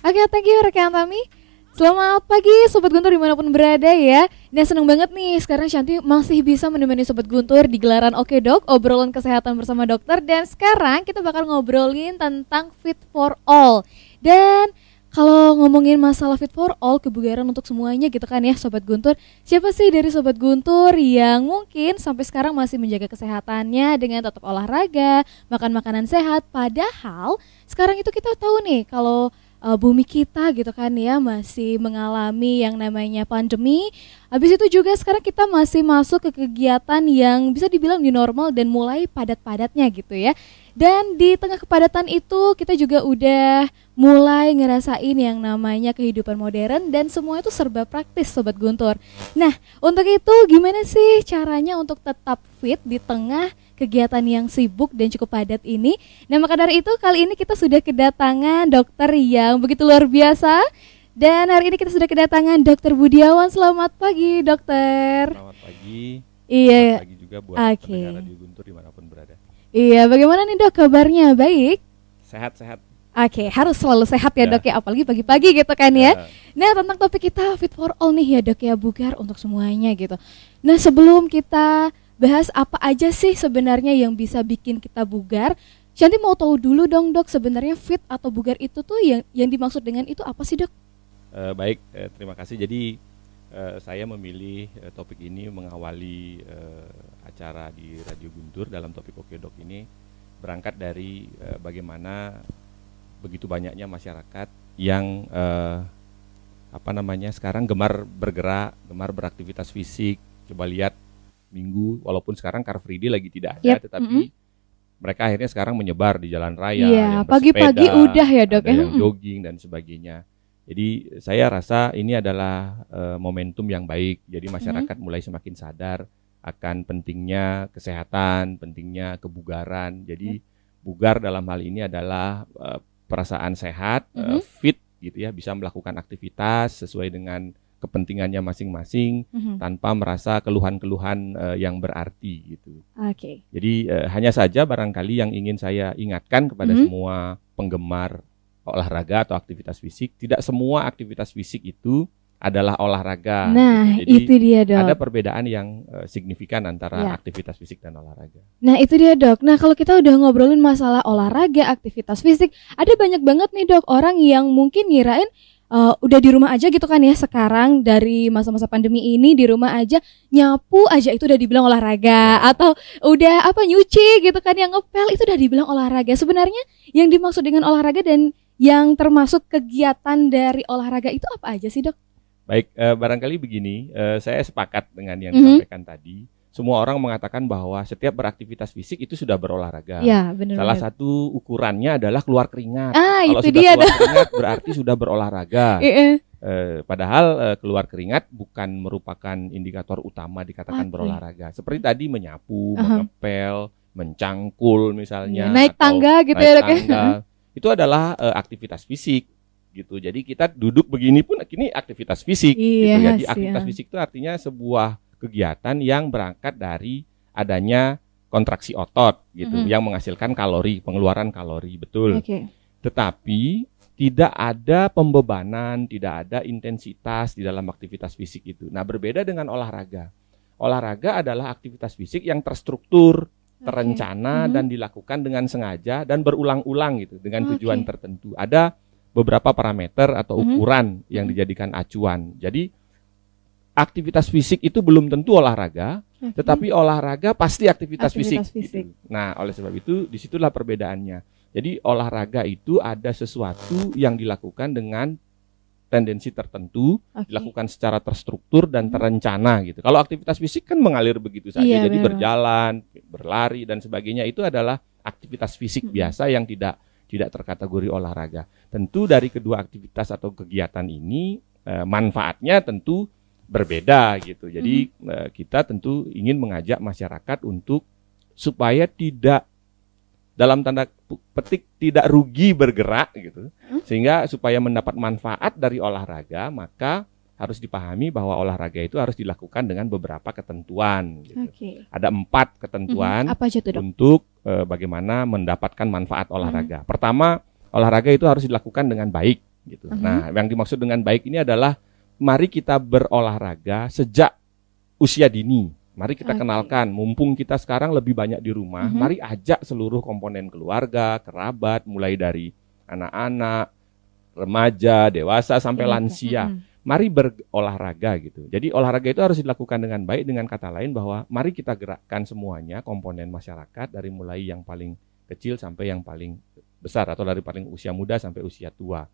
Oke, thank you rekan Tami. Selamat pagi Sobat Guntur dimanapun berada ya. Nah seneng banget nih sekarang Shanti masih bisa menemani Sobat Guntur di gelaran Oke Dok, obrolan kesehatan bersama dokter. Dan sekarang kita bakal ngobrolin tentang Fit for All. Dan kalau ngomongin masalah Fit for All, kebugaran untuk semuanya gitu kan ya Sobat Guntur. Siapa sih dari Sobat Guntur yang mungkin sampai sekarang masih menjaga kesehatannya dengan tetap olahraga, makan makanan sehat. Padahal sekarang itu kita tahu nih kalau bumi kita gitu kan ya masih mengalami yang namanya pandemi. Habis itu juga sekarang kita masih masuk ke kegiatan yang bisa dibilang new normal dan mulai padat-padatnya gitu ya. Dan di tengah kepadatan itu kita juga udah mulai ngerasain yang namanya kehidupan modern dan semua itu serba praktis Sobat Guntur. Nah, untuk itu gimana sih caranya untuk tetap fit di tengah kegiatan yang sibuk dan cukup padat ini? Nah, maka dari itu kali ini kita sudah kedatangan dokter yang begitu luar biasa. Dan hari ini kita sudah kedatangan Dokter Budiawan. Selamat pagi, dokter. Selamat pagi. Iya. Selamat pagi juga buat Oke. pendengar Radio Guntur dimanapun berada. Iya, bagaimana nih dok kabarnya? Baik? Sehat-sehat. Oke, harus selalu sehat ya dok ya, apalagi pagi-pagi gitu kan ya. Ya. Nah, tentang topik kita Fit for All nih ya dok ya, bugar untuk semuanya gitu. Nah, sebelum kita bahas apa aja sih sebenarnya yang bisa bikin kita bugar, Shanti mau tahu dulu dong dok, sebenarnya fit atau bugar itu tuh yang dimaksud dengan itu apa sih dok? Baik, terima kasih. Jadi saya memilih topik ini mengawali acara di Radio Guntur dalam topik Oke Dok ini berangkat dari bagaimana begitu banyaknya masyarakat yang sekarang gemar bergerak, gemar beraktivitas fisik. Coba lihat Minggu, walaupun sekarang Car Free Day lagi tidak ada, tetapi mereka akhirnya sekarang menyebar di jalan raya, yang pagi-pagi bersepeda, udah ya dok ada yang jogging dan sebagainya. Jadi saya rasa ini adalah momentum yang baik. Jadi masyarakat mulai semakin sadar akan pentingnya kesehatan, pentingnya kebugaran. Jadi bugar dalam hal ini adalah perasaan sehat, fit gitu ya, bisa melakukan aktivitas sesuai dengan kepentingannya masing-masing tanpa merasa keluhan-keluhan yang berarti gitu. Oke. Jadi hanya saja barangkali yang ingin saya ingatkan kepada semua penggemar olahraga atau aktivitas fisik, tidak semua aktivitas fisik itu adalah olahraga. Nah, gitu. Jadi itu dia dok. ada perbedaan yang signifikan antara aktivitas fisik dan olahraga. Nah itu dia dok. Nah kalau kita udah ngobrolin masalah olahraga, aktivitas fisik, ada banyak banget nih dok orang yang mungkin ngirain udah di rumah aja gitu kan ya sekarang dari masa-masa pandemi ini di rumah aja nyapu aja itu udah dibilang olahraga atau udah nyuci gitu kan yang ngepel itu udah dibilang olahraga. Sebenarnya yang dimaksud dengan olahraga dan yang termasuk kegiatan dari olahraga itu apa aja sih dok? Baik, barangkali begini, saya sepakat dengan yang disampaikan tadi. Semua orang mengatakan bahwa setiap beraktivitas fisik itu sudah berolahraga. Ya, benar. Salah satu ukurannya adalah keluar keringat. Kalau itu sudah keluar keringat berarti sudah berolahraga. Padahal keluar keringat bukan merupakan indikator utama dikatakan berolahraga. Seperti tadi menyapu, mengepel, mencangkul misalnya. Naik tangga gitu ya dok ya. Itu adalah aktivitas fisik. Gitu. Jadi kita duduk begini pun ini aktivitas fisik. Gitu. Jadi aktivitas fisik itu artinya sebuah kegiatan yang berangkat dari adanya kontraksi otot gitu, yang menghasilkan kalori, pengeluaran kalori, betul. Tetapi tidak ada pembebanan, tidak ada intensitas di dalam aktivitas fisik itu. Nah, berbeda dengan olahraga. Olahraga adalah aktivitas fisik yang terstruktur, terencana dan dilakukan dengan sengaja dan berulang-ulang gitu dengan tujuan tertentu. Ada beberapa parameter atau ukuran yang dijadikan acuan. Jadi aktivitas fisik itu belum tentu olahraga, tetapi olahraga pasti aktivitas fisik. Gitu. Nah, oleh sebab itu disitulah perbedaannya. Jadi olahraga itu ada sesuatu yang dilakukan dengan tendensi tertentu, dilakukan secara terstruktur dan terencana gitu. Kalau aktivitas fisik kan mengalir begitu saja, jadi berjalan, berlari dan sebagainya itu adalah aktivitas fisik biasa yang tidak terkategori olahraga. Tentu dari kedua aktivitas atau kegiatan ini manfaatnya tentu berbeda gitu. Jadi kita tentu ingin mengajak masyarakat untuk supaya tidak dalam tanda petik tidak rugi bergerak gitu. Sehingga supaya mendapat manfaat dari olahraga maka harus dipahami bahwa olahraga itu harus dilakukan dengan beberapa ketentuan gitu. Ada 4 ketentuan untuk bagaimana mendapatkan manfaat olahraga. Pertama, olahraga itu harus dilakukan dengan baik. gitu. Nah, yang dimaksud dengan baik ini adalah mari kita berolahraga sejak usia dini. Mari kita kenalkan, mumpung kita sekarang lebih banyak di rumah, mari ajak seluruh komponen keluarga, kerabat, mulai dari anak-anak, remaja, dewasa sampai lansia. Mari berolahraga gitu. Jadi olahraga itu harus dilakukan dengan baik, dengan kata lain bahwa mari kita gerakkan semuanya komponen masyarakat dari mulai yang paling kecil sampai yang paling besar atau dari paling usia muda sampai usia tua.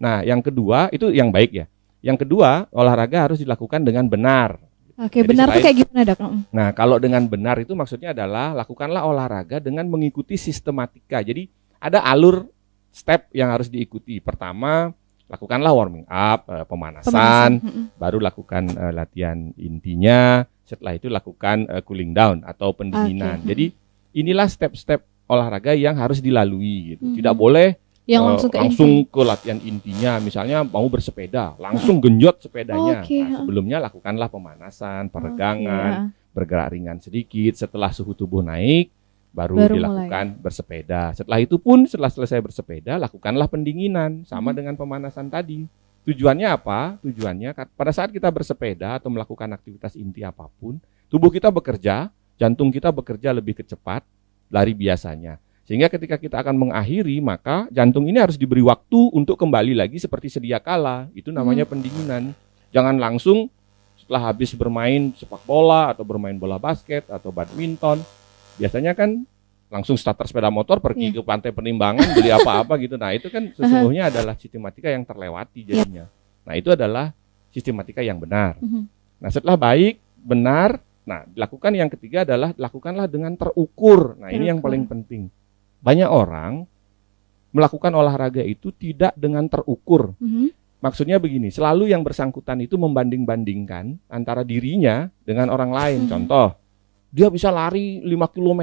Nah, yang kedua itu yang baik ya. Yang kedua, olahraga harus dilakukan dengan benar. Oke, benar tuh kayak gimana, Dok? Nah, kalau dengan benar itu maksudnya adalah lakukanlah olahraga dengan mengikuti sistematika. Jadi ada alur step yang harus diikuti. Pertama, lakukanlah warming up, pemanasan. Baru lakukan latihan intinya, setelah itu lakukan cooling down atau pendinginan. Jadi inilah step-step olahraga yang harus dilalui gitu. Tidak boleh yang langsung ke latihan intinya, misalnya mau bersepeda, langsung genjot sepedanya. Nah, sebelumnya lakukanlah pemanasan, peregangan, bergerak ringan sedikit, setelah suhu tubuh naik, baru dilakukan bersepeda. Setelah itu pun, setelah selesai bersepeda, lakukanlah pendinginan, sama dengan pemanasan tadi. Tujuannya apa? Tujuannya pada saat kita bersepeda atau melakukan aktivitas inti apapun, tubuh kita bekerja, jantung kita bekerja lebih cepat dari biasanya. Sehingga ketika kita akan mengakhiri, maka jantung ini harus diberi waktu untuk kembali lagi seperti sedia kala. Itu namanya pendinginan. Jangan langsung setelah habis bermain sepak bola atau bermain bola basket atau badminton, biasanya kan langsung starter sepeda motor pergi ke Pantai Penimbangan beli apa-apa gitu. Nah, itu kan sesungguhnya adalah sistematika yang terlewati jadinya. Nah, itu adalah sistematika yang benar. Nah, setelah baik, benar, nah, dilakukan yang ketiga adalah lakukanlah dengan terukur. Nah, ini yang paling penting. Banyak orang melakukan olahraga itu tidak dengan terukur. Maksudnya begini, selalu yang bersangkutan itu membanding-bandingkan antara dirinya dengan orang lain. Contoh, dia bisa lari 5 km,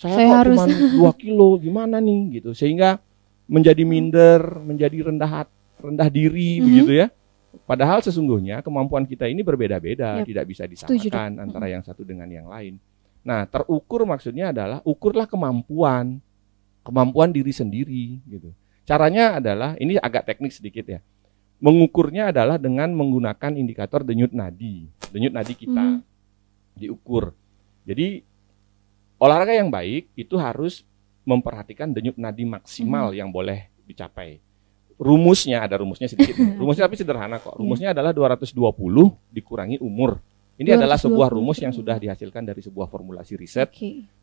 saya kok cuma 2 kilo, gimana nih gitu. Sehingga menjadi minder, menjadi rendah diri begitu ya. Padahal sesungguhnya kemampuan kita ini berbeda-beda, tidak bisa disamakan antara yang satu dengan yang lain. Nah, terukur maksudnya adalah ukurlah kemampuan diri sendiri gitu. Caranya adalah, ini agak teknik sedikit ya. Mengukurnya adalah dengan menggunakan indikator denyut nadi. Denyut nadi kita diukur. Jadi olahraga yang baik itu harus memperhatikan denyut nadi maksimal yang boleh dicapai. Rumusnya, ada rumusnya sedikit. Rumusnya tapi sederhana kok. Rumusnya adalah 220 dikurangi umur. Ini adalah sebuah rumus yang sudah dihasilkan dari sebuah formulasi riset.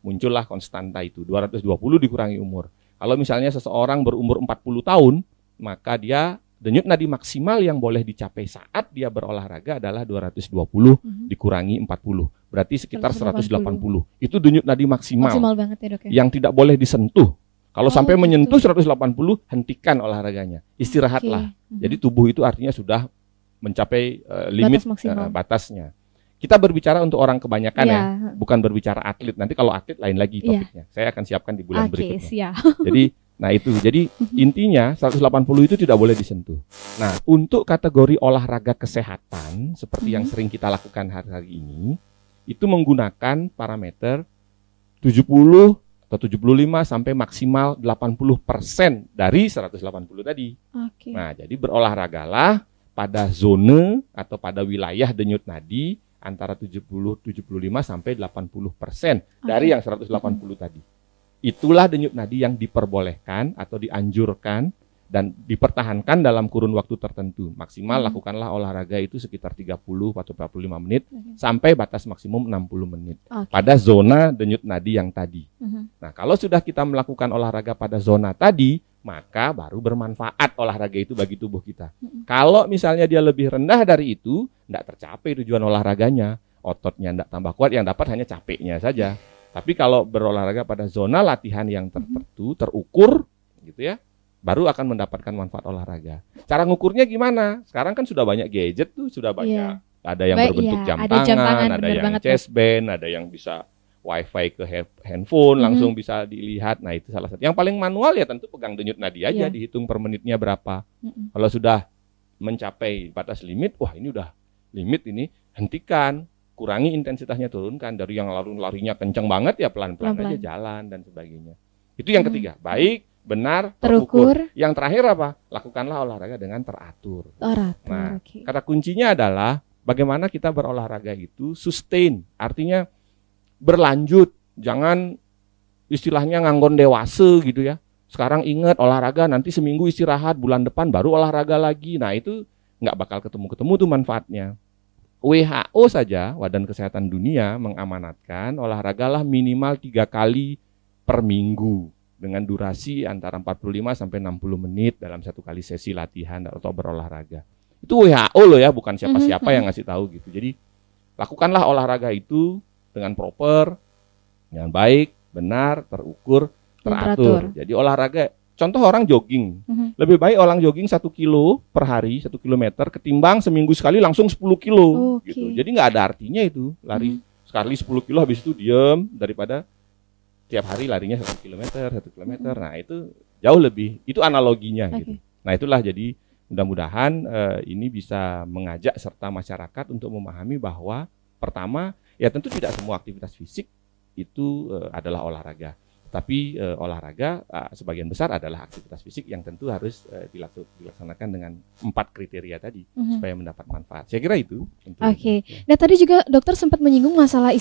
Muncullah konstanta itu, 220 dikurangi umur. Kalau misalnya seseorang berumur 40 tahun, maka dia denyut nadi maksimal yang boleh dicapai saat dia berolahraga adalah 220 dikurangi 40. Berarti sekitar 180. Itu denyut nadi maksimal. Maksimal banget ya, Dok, ya? Yang tidak boleh disentuh. Kalau sampai menyentuh 180, hentikan olahraganya. Istirahatlah. Jadi tubuh itu artinya sudah mencapai limit batasnya. Kita berbicara untuk orang kebanyakan ya, bukan berbicara atlet. Nanti kalau atlet lain lagi topiknya. Saya akan siapkan di bulan berikutnya. Jadi, nah itu. Jadi intinya 180 itu tidak boleh disentuh. Nah, untuk kategori olahraga kesehatan seperti yang sering kita lakukan hari-hari ini, itu menggunakan parameter 70 atau 75 sampai maksimal 80% dari 180 tadi. Nah, jadi berolahragalah pada zone atau pada wilayah denyut nadi antara 70-75 sampai 80% dari yang 180 tadi. Itulah denyut nadi yang diperbolehkan atau dianjurkan dan dipertahankan dalam kurun waktu tertentu. Maksimal lakukanlah olahraga itu sekitar 30 atau 45 menit sampai batas maksimum 60 menit. Pada zona denyut nadi yang tadi. Nah, kalau sudah kita melakukan olahraga pada zona tadi, maka baru bermanfaat olahraga itu bagi tubuh kita. Kalau misalnya dia lebih rendah dari itu, tidak tercapai tujuan olahraganya. Ototnya tidak tambah kuat, yang dapat hanya capeknya saja. Tapi kalau berolahraga pada zona latihan yang tertentu, terukur, gitu ya, baru akan mendapatkan manfaat olahraga. Cara ngukurnya gimana? Sekarang kan sudah banyak gadget tuh, sudah banyak. Ada yang berbentuk jam tangan, ada yang chest band, ada yang bisa wifi ke handphone, langsung bisa dilihat. Nah, itu salah satu. Yang paling manual ya tentu pegang denyut nadi aja, dihitung per menitnya berapa. Kalau sudah mencapai batas limit, wah ini udah limit ini, hentikan. Kurangi intensitasnya, turunkan. Dari yang larinya kencang banget ya pelan-pelan aja jalan dan sebagainya. Itu yang ketiga, baik, benar, terukur. Yang terakhir apa? Lakukanlah olahraga dengan teratur. Nah, Okay. kata kuncinya adalah bagaimana kita berolahraga itu sustain, artinya berlanjut, jangan istilahnya nganggon dewasa gitu ya. Sekarang ingat olahraga, nanti seminggu istirahat, bulan depan baru olahraga lagi. Nah itu nggak bakal ketemu tuh manfaatnya. WHO saja, Badan Kesehatan Dunia, mengamanatkan olahragalah minimal 3 kali per minggu dengan durasi antara 45 sampai 60 menit dalam satu kali sesi latihan atau berolahraga. Itu WHO loh ya, bukan siapa-siapa yang ngasih tahu gitu. Jadi lakukanlah olahraga itu dengan proper, dengan baik, benar, terukur, teratur. Jadi olahraga, contoh orang jogging. Lebih baik orang jogging 1 kilo per hari, 1 kilometer, ketimbang seminggu sekali langsung 10 kilo. Gitu. Jadi nggak ada artinya itu, lari sekali 10 kilo habis itu diem, daripada tiap hari larinya 1 kilometer. Nah itu jauh lebih, itu analoginya gitu. Nah itulah jadi mudah-mudahan ini bisa mengajak serta masyarakat untuk memahami bahwa pertama, ya tentu tidak semua aktivitas fisik itu adalah olahraga. Tapi olahraga sebagian besar adalah aktivitas fisik yang tentu harus dilaksanakan dengan 4 kriteria tadi supaya mendapat manfaat. Saya kira itu. Oke. Nah tadi juga dokter sempat menyinggung masalah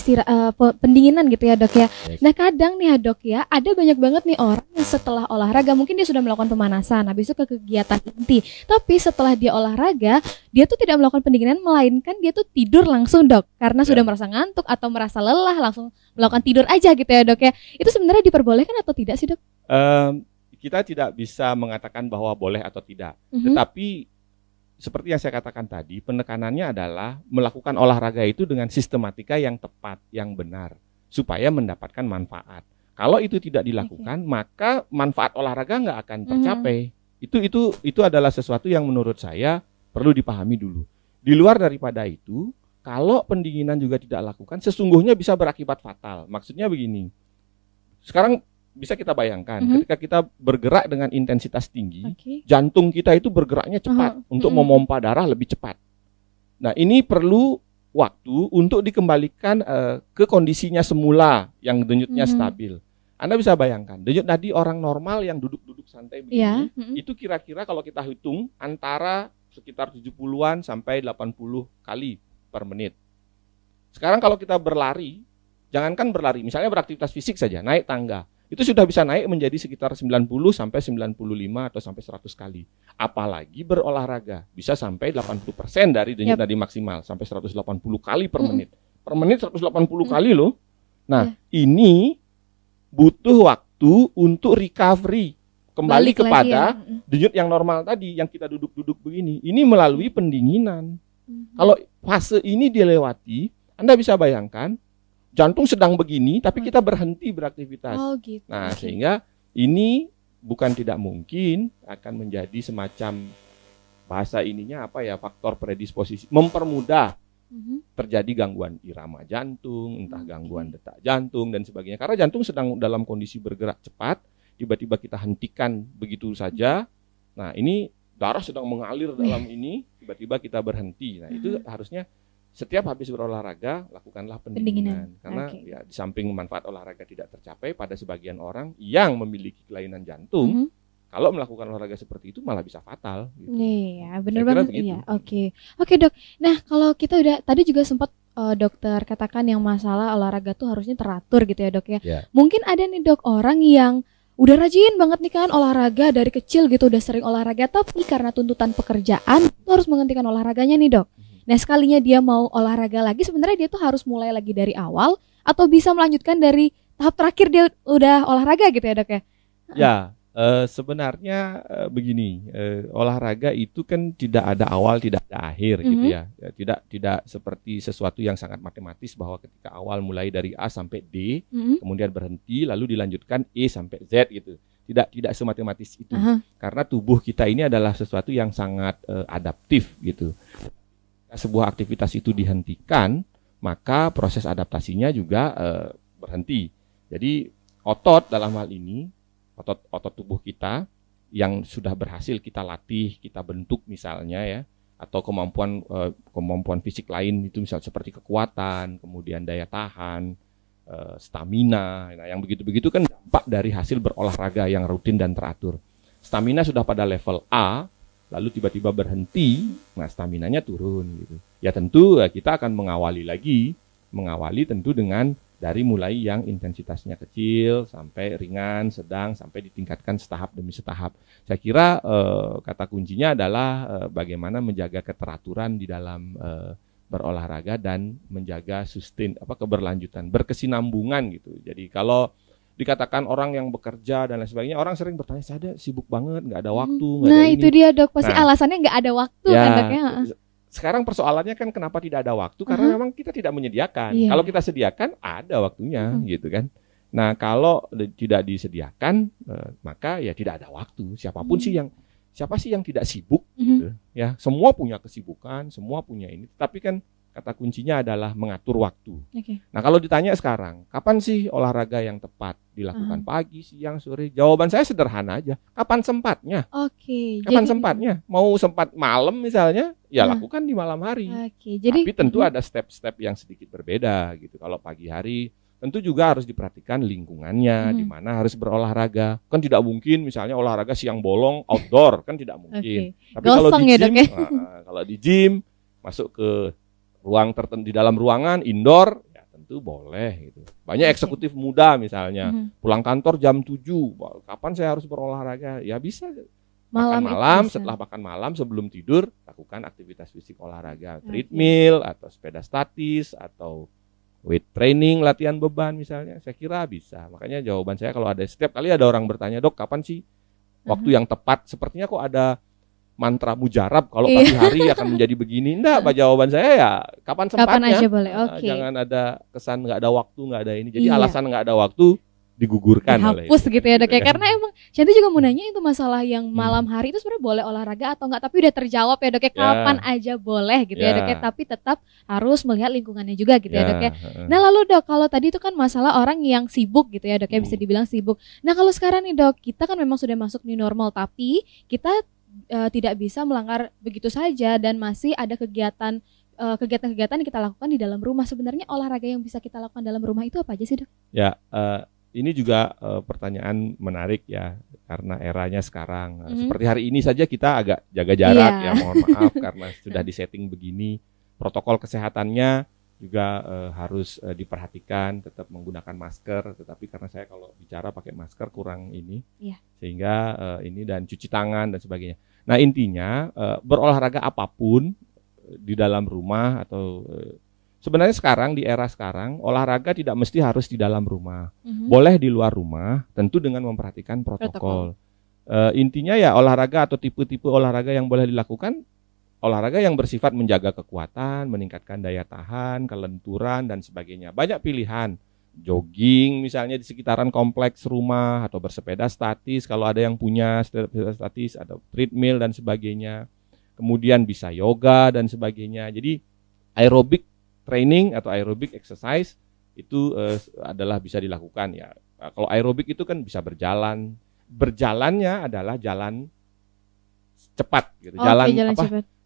pendinginan gitu ya dok ya. Yes. Nah kadang nih ya dok ya, ada banyak banget nih orang yang setelah olahraga mungkin dia sudah melakukan pemanasan, habis itu ke kegiatan inti. Tapi setelah dia olahraga, dia tuh tidak melakukan pendinginan, melainkan dia tuh tidur langsung dok, karena sudah merasa ngantuk atau merasa lelah, langsung melakukan tidur aja gitu ya dok ya. Itu sebenarnya diperbolehkan atau tidak sih dok? Kita tidak bisa mengatakan bahwa boleh atau tidak. Tetapi seperti yang saya katakan tadi, penekanannya adalah melakukan olahraga itu dengan sistematika yang tepat, yang benar, supaya mendapatkan manfaat. Kalau itu tidak dilakukan, maka manfaat olahraga nggak akan tercapai. Itu adalah sesuatu yang menurut saya perlu dipahami dulu. Di luar daripada itu, kalau pendinginan juga tidak lakukan, sesungguhnya bisa berakibat fatal. Maksudnya begini, sekarang bisa kita bayangkan, ketika kita bergerak dengan intensitas tinggi, jantung kita itu bergeraknya cepat untuk memompa darah lebih cepat. Nah ini perlu waktu untuk dikembalikan ke kondisinya semula yang denyutnya stabil. Anda bisa bayangkan, denyut nadi orang normal yang duduk-duduk santai begini, itu kira-kira kalau kita hitung antara sekitar 70-an sampai 80 kali per menit. Sekarang kalau kita berlari, jangankan berlari, misalnya beraktivitas fisik saja, naik tangga, itu sudah bisa naik menjadi sekitar 90 sampai 95 atau sampai 100 kali. Apalagi berolahraga, bisa sampai 80% dari denyut nadi maksimal, sampai 180 kali per menit. Per menit 180 kali loh. Nah, ini butuh waktu untuk recovery, kembali kepada denyut yang normal tadi, yang kita duduk-duduk begini. Ini melalui pendinginan. Kalau fase ini dilewati, Anda bisa bayangkan jantung sedang begini, tapi kita berhenti beraktivitas. Gitu. Nah, sehingga ini bukan tidak mungkin akan menjadi semacam bahasa ininya apa ya, faktor predisposisi, mempermudah terjadi gangguan irama jantung, entah gangguan detak jantung dan sebagainya. Karena jantung sedang dalam kondisi bergerak cepat, tiba-tiba kita hentikan begitu saja. Nah, ini darah sedang mengalir dalam ini, tiba-tiba kita berhenti. Nah, itu harusnya setiap habis berolahraga lakukanlah pendinginan. Karena ya di samping manfaat olahraga tidak tercapai pada sebagian orang yang memiliki kelainan jantung, kalau melakukan olahraga seperti itu malah bisa fatal. Gitu. Iya, benar banget. Iya, oke dok. Nah, kalau kita udah tadi juga sempat dokter katakan yang masalah olahraga tuh harusnya teratur gitu ya dok ya. Mungkin ada nih dok orang yang udah rajin banget nih kan olahraga dari kecil gitu, udah sering olahraga, tapi karena tuntutan pekerjaan tuh harus menghentikan olahraganya nih dok. Nah sekalinya dia mau olahraga lagi, sebenarnya dia tuh harus mulai lagi dari awal atau bisa melanjutkan dari tahap terakhir dia udah olahraga gitu ya dok ya? Ya, sebenarnya begini, olahraga itu kan tidak ada awal, tidak ada akhir gitu ya. Tidak seperti sesuatu yang sangat matematis bahwa ketika awal mulai dari A sampai D, kemudian berhenti lalu dilanjutkan E sampai Z gitu. Tidak sematematis itu. Karena tubuh kita ini adalah sesuatu yang sangat adaptif gitu. Sebuah aktivitas itu dihentikan, maka proses adaptasinya juga berhenti. Jadi otot dalam hal ini, otot tubuh kita yang sudah berhasil kita latih, kita bentuk misalnya ya, atau kemampuan fisik lain itu misalnya seperti kekuatan, kemudian daya tahan, stamina. Nah, yang begitu-begitu kan dampak dari hasil berolahraga yang rutin dan teratur. Stamina sudah pada level A, lalu tiba-tiba berhenti, nah staminanya turun gitu. Ya tentu kita akan mengawali tentu dengan dari mulai yang intensitasnya kecil sampai ringan, sedang, sampai ditingkatkan setahap demi setahap. Saya kira kata kuncinya adalah bagaimana menjaga keteraturan di dalam berolahraga dan menjaga keberlanjutan, berkesinambungan gitu. Jadi kalau dikatakan orang yang bekerja dan lain sebagainya, orang sering bertanya, saya sibuk banget, nggak ada waktu, nggak ada ini. Nah itu dia dok, pasti alasannya nggak ada waktu kan dok ya. Sekarang persoalannya kan kenapa tidak ada waktu, karena memang kita tidak menyediakan. Kalau kita sediakan, ada waktunya gitu kan. Nah kalau tidak disediakan, maka ya tidak ada waktu. Siapa sih yang tidak sibuk gitu, ya. Semua punya kesibukan, semua punya ini. Tapi kan kata kuncinya adalah mengatur waktu. Nah kalau ditanya sekarang, kapan sih olahraga yang tepat dilakukan? Pagi, siang, sore? Jawaban saya sederhana aja. Kapan sempatnya? Kapan sempatnya? Mau sempat malam misalnya, ya lakukan di malam hari. Tapi tentu ada step-step yang sedikit berbeda gitu. Kalau pagi hari, tentu juga harus diperhatikan lingkungannya, di mana harus berolahraga. Kan tidak mungkin misalnya olahraga siang bolong outdoor, kan tidak mungkin. Tapi kalau di gym masuk ke ruang tertentu di dalam ruangan indoor, ya tentu boleh gitu. Banyak eksekutif muda misalnya, pulang kantor jam 7, kapan saya harus berolahraga? Ya bisa. Malam, setelah makan malam sebelum tidur lakukan aktivitas fisik olahraga, treadmill atau sepeda statis atau weight training, latihan beban misalnya, saya kira bisa. Makanya jawaban saya kalau setiap kali ada orang bertanya, dok kapan sih waktu yang tepat? Sepertinya kok ada mantra mujarab kalau pagi hari akan menjadi begini. Enggak, jawaban saya ya kapan sempatnya. Kapan aja boleh. Jangan ada kesan nggak ada waktu, nggak ada ini. Jadi alasan nggak ada waktu digugurkan dihapus oleh gitu ya dok ya. Karena emang Shanti juga mau nanya itu masalah yang malam hari itu sebenarnya boleh olahraga atau enggak, tapi udah terjawab ya dok ya, kapan aja boleh gitu ya dok ya, tapi tetap harus melihat lingkungannya juga gitu ya dok ya. Nah lalu dok, kalau tadi itu kan masalah orang yang sibuk gitu ya dok ya, bisa dibilang sibuk. Nah kalau sekarang nih dok, kita kan memang sudah masuk new normal, tapi kita tidak bisa melanggar begitu saja dan masih ada kegiatan-kegiatan yang kita lakukan di dalam rumah. Sebenarnya olahraga yang bisa kita lakukan dalam rumah itu apa aja sih dok? Ya, ini juga pertanyaan menarik ya, karena eranya sekarang. Seperti hari ini saja kita agak jaga jarak ya, mohon maaf karena sudah disetting begini. Protokol kesehatannya juga harus diperhatikan, tetap menggunakan masker. Tetapi karena saya kalau bicara pakai masker kurang ini, sehingga ini dan cuci tangan dan sebagainya. Nah intinya berolahraga apapun di dalam rumah atau sebenarnya sekarang di era sekarang olahraga tidak mesti harus di dalam rumah, boleh di luar rumah, tentu dengan memperhatikan protokol. Intinya ya olahraga atau tipe-tipe olahraga yang boleh dilakukan, olahraga yang bersifat menjaga kekuatan, meningkatkan daya tahan, kelenturan dan sebagainya. Banyak pilihan, jogging misalnya di sekitaran kompleks rumah atau bersepeda statis kalau ada yang punya sepeda statis, atau treadmill dan sebagainya. Kemudian bisa yoga dan sebagainya. Jadi aerobik training atau aerobic exercise itu adalah bisa dilakukan ya. Kalau aerobik itu kan bisa berjalan, berjalannya adalah jalan cepat gitu,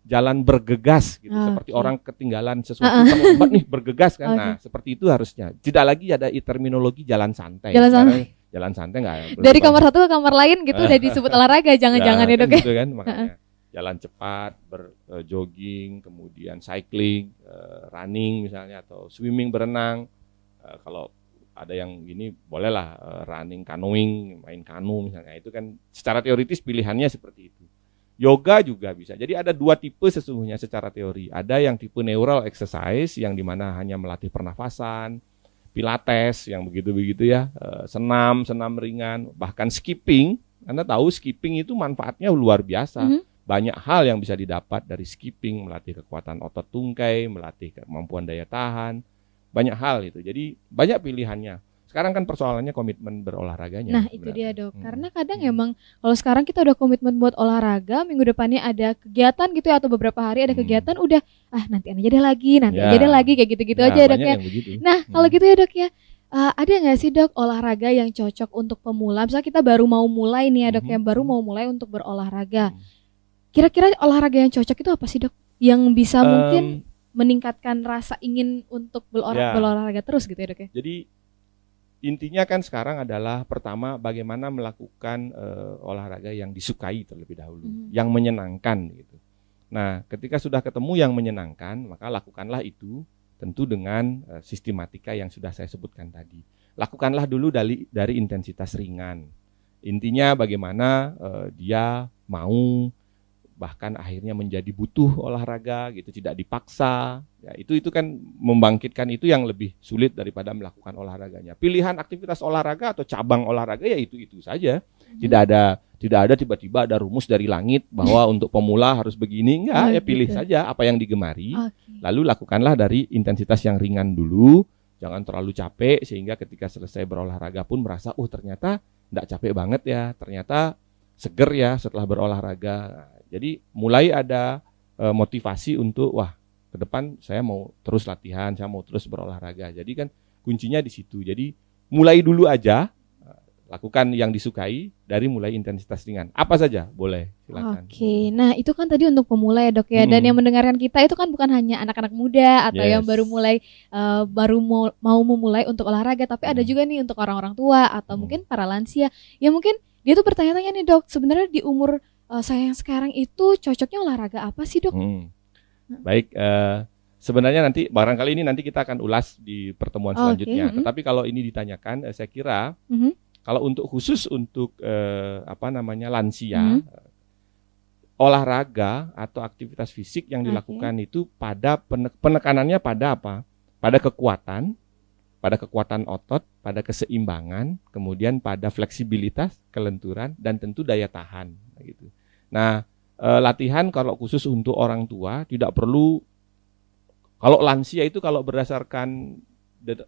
jalan bergegas gitu, seperti orang ketinggalan sesuatu tempat nih bergegas kan. Nah seperti itu harusnya. Tidak lagi ada terminologi jalan santai. Jalan santai nggak. Dari kamar satu ke kamar lain gitu udah disebut olahraga, jangan-jangan ya dok ya. Gitu kan, makanya jalan cepat, berjogging, kemudian cycling, running misalnya, atau swimming, berenang. Kalau ada yang gini bolehlah running, canoeing, main kanu misalnya. Itu kan secara teoritis pilihannya seperti itu. Yoga juga bisa. Jadi ada dua tipe sesungguhnya secara teori. Ada yang tipe neural exercise yang dimana hanya melatih pernafasan, pilates yang begitu-begitu ya, senam ringan, bahkan skipping. Anda tahu skipping itu manfaatnya luar biasa. Banyak hal yang bisa didapat dari skipping, melatih kekuatan otot tungkai, melatih kemampuan daya tahan, banyak hal itu. Jadi banyak pilihannya. Sekarang kan persoalannya komitmen berolahraganya. Nah itu dia dok, karena kadang emang kalau sekarang kita udah komitmen buat olahraga, minggu depannya ada kegiatan gitu ya, atau beberapa hari ada kegiatan, udah nanti aja deh lagi, kayak gitu-gitu aja dok ya. Nah kalau gitu ya dok ya, ada nggak sih dok olahraga yang cocok untuk pemula? Misalnya kita baru mau mulai nih ya dok, yang baru mau mulai untuk berolahraga. Kira-kira olahraga yang cocok itu apa sih dok? Yang bisa mungkin meningkatkan rasa ingin untuk berolahraga terus gitu ya dok ya? Jadi intinya kan sekarang adalah pertama bagaimana melakukan olahraga yang disukai terlebih dahulu, yang menyenangkan gitu. Nah, ketika sudah ketemu yang menyenangkan, maka lakukanlah itu tentu dengan sistematika yang sudah saya sebutkan tadi. Lakukanlah dulu dari intensitas ringan. Intinya bagaimana dia mau, bahkan akhirnya menjadi butuh olahraga gitu, tidak dipaksa. Ya, itu kan membangkitkan itu yang lebih sulit daripada melakukan olahraganya. Pilihan aktivitas olahraga atau cabang olahraga ya itu saja. Tidak ada tiba-tiba ada rumus dari langit bahwa untuk pemula harus begini, enggak, ya pilih saja apa yang digemari. Lalu lakukanlah dari intensitas yang ringan dulu, jangan terlalu capek sehingga ketika selesai berolahraga pun merasa ternyata enggak capek banget ya, ternyata seger ya setelah berolahraga. Jadi mulai ada motivasi untuk ke depan saya mau terus latihan, saya mau terus berolahraga. Jadi kan kuncinya di situ. Jadi mulai dulu aja, lakukan yang disukai dari mulai intensitas ringan. Apa saja boleh, silakan. Oke, nah itu kan tadi untuk pemula ya dok ya. Dan yang mendengarkan kita itu kan bukan hanya anak-anak muda atau yang baru mulai mau memulai untuk olahraga, tapi ada juga nih untuk orang-orang tua atau mungkin para lansia. Ya mungkin dia tuh bertanya-tanya nih dok, sebenarnya di umur saya yang sekarang itu cocoknya olahraga apa sih dok? Baik, sebenarnya nanti barangkali ini nanti kita akan ulas di pertemuan selanjutnya. Tetapi kalau ini ditanyakan, saya kira kalau khusus untuk lansia, olahraga atau aktivitas fisik yang dilakukan itu pada penekanannya pada apa? Pada kekuatan otot, pada keseimbangan, kemudian pada fleksibilitas, kelenturan, dan tentu daya tahan. Gitu. Nah, latihan kalau khusus untuk orang tua tidak perlu. Kalau lansia itu kalau berdasarkan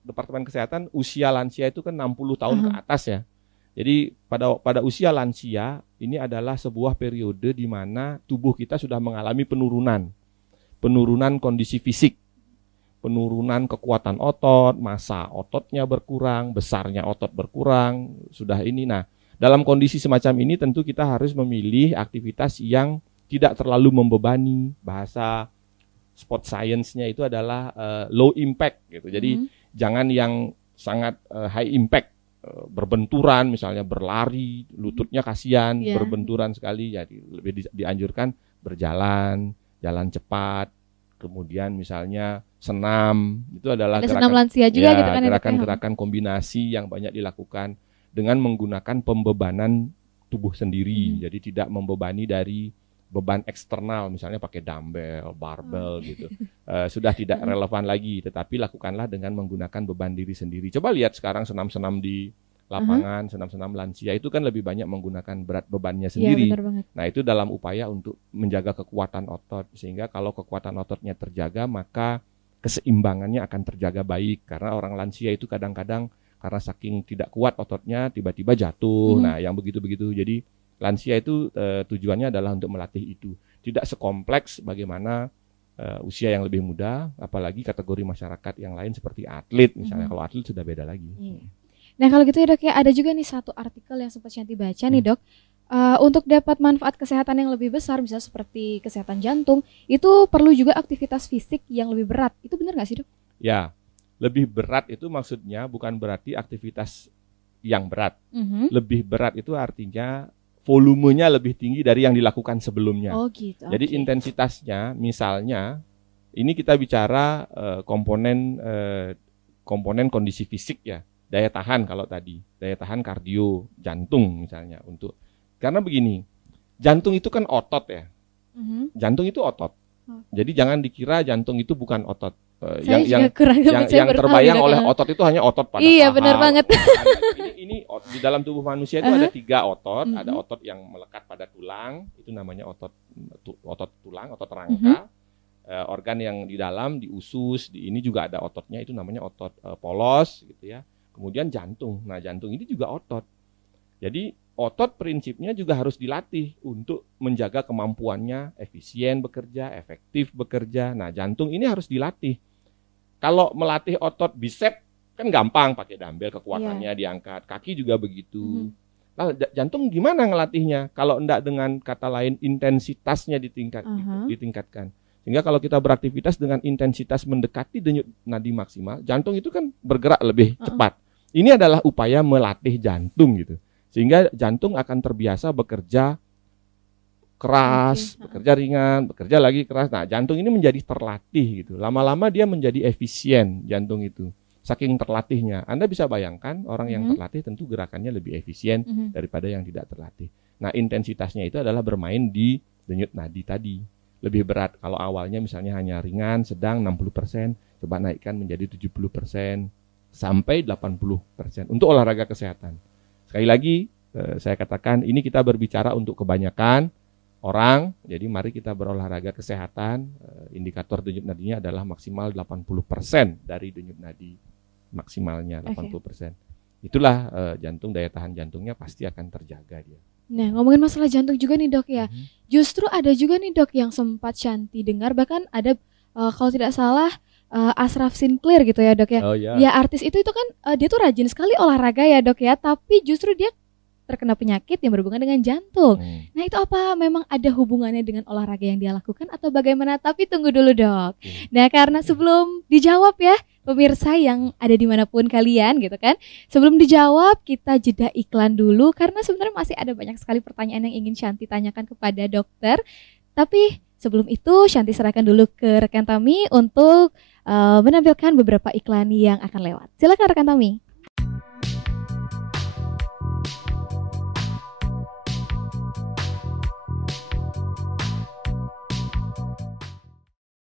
Departemen Kesehatan, usia lansia itu kan 60 tahun ke atas ya. Jadi pada usia lansia ini adalah sebuah periode di mana tubuh kita sudah mengalami penurunan kondisi fisik, penurunan kekuatan otot, massa ototnya berkurang, besarnya otot berkurang, sudah ini. Nah, dalam kondisi semacam ini tentu kita harus memilih aktivitas yang tidak terlalu membebani. Bahasa sport science-nya itu adalah low impact gitu. Jadi jangan yang sangat high impact, berbenturan misalnya berlari, lututnya kasihan, berbenturan sekali. Jadi lebih dianjurkan berjalan, jalan cepat. Kemudian misalnya senam, itu adalah senam lansia juga gitu kan, gerakan-gerakan kombinasi yang banyak dilakukan dengan menggunakan pembebanan tubuh sendiri. Jadi tidak membebani dari beban eksternal, misalnya pakai dumbbell, barbel gitu. Sudah tidak relevan lagi, tetapi lakukanlah dengan menggunakan beban diri sendiri. Coba lihat sekarang senam-senam di lapangan, senam-senam lansia itu kan lebih banyak menggunakan berat bebannya sendiri. Nah, itu dalam upaya untuk menjaga kekuatan otot, sehingga kalau kekuatan ototnya terjaga, maka keseimbangannya akan terjaga baik. Karena orang lansia itu kadang-kadang karena saking tidak kuat ototnya tiba-tiba jatuh. Nah, yang begitu-begitu. Jadi lansia itu tujuannya adalah untuk melatih itu. Tidak sekompleks bagaimana usia yang lebih muda, apalagi kategori masyarakat yang lain seperti atlet misalnya. Kalau atlet sudah beda lagi. Nah, kalau gitu ya dok ya, ada juga nih satu artikel yang sempat Shanti baca nih dok. Untuk dapat manfaat kesehatan yang lebih besar, misalnya seperti kesehatan jantung, itu perlu juga aktivitas fisik yang lebih berat. Itu benar nggak sih dok? Ya, lebih berat itu maksudnya bukan berarti aktivitas yang berat. Lebih berat itu artinya volumenya lebih tinggi dari yang dilakukan sebelumnya. Oh gitu. Jadi intensitasnya, misalnya, ini kita bicara komponen kondisi fisik ya, daya tahan kalau tadi, daya tahan kardio, jantung misalnya karena begini, jantung itu kan otot ya, jantung itu otot. Jadi jangan dikira jantung itu bukan otot. Yang terbayang oleh otot itu hanya otot pada paha. Iya, benar banget. Ini di dalam tubuh manusia itu ada 3 otot. Ada otot yang melekat pada tulang, itu namanya otot tulang, otot rangka. Organ yang di dalam, di usus, di ini juga ada ototnya, itu namanya otot polos gitu ya. Kemudian jantung. Nah, jantung ini juga otot. Jadi otot prinsipnya juga harus dilatih untuk menjaga kemampuannya efisien bekerja, efektif bekerja. Nah, jantung ini harus dilatih. Kalau melatih otot bicep kan gampang, pakai dumbbell kekuatannya diangkat. Kaki juga begitu. Nah, jantung gimana ngelatihnya? Kalau enggak dengan kata lain intensitasnya ditingkatkan. Sehingga kalau kita beraktivitas dengan intensitas mendekati denyut nadi maksimal, jantung itu kan bergerak lebih cepat. Ini adalah upaya melatih jantung gitu. Sehingga jantung akan terbiasa bekerja keras, bekerja ringan, bekerja lagi keras. Nah, jantung ini menjadi terlatih gitu. Lama-lama dia menjadi efisien jantung itu. Saking terlatihnya. Anda bisa bayangkan orang yang terlatih tentu gerakannya lebih efisien daripada yang tidak terlatih. Nah, intensitasnya itu adalah bermain di denyut nadi tadi. Lebih berat kalau awalnya misalnya hanya ringan, sedang 60%, coba naikkan menjadi 70% sampai 80% untuk olahraga kesehatan. Sekali lagi saya katakan ini kita berbicara untuk kebanyakan orang, jadi mari kita berolahraga kesehatan. Indikator denyut nadinya adalah maksimal 80% dari denyut nadi maksimalnya 80%. Itulah jantung, daya tahan jantungnya pasti akan terjaga dia. Nah, ngomongin masalah jantung juga nih dok ya, justru ada juga nih dok yang sempat Shanti dengar, bahkan ada kalau tidak salah Ashraf Sinclair gitu ya dok ya. Oh, ya. Ya artis itu kan dia tuh rajin sekali olahraga ya dok ya, tapi justru dia terkena penyakit yang berhubungan dengan jantung. Nah itu apa memang ada hubungannya dengan olahraga yang dia lakukan atau bagaimana? Tapi tunggu dulu dok. Nah karena sebelum dijawab ya pemirsa yang ada dimanapun kalian gitu kan, sebelum dijawab kita jeda iklan dulu karena sebenarnya masih ada banyak sekali pertanyaan yang ingin Shanti tanyakan kepada dokter. Tapi sebelum itu Shanti serahkan dulu ke rekan Tami untuk menampilkan beberapa iklan yang akan lewat. Silakan rekan Tami.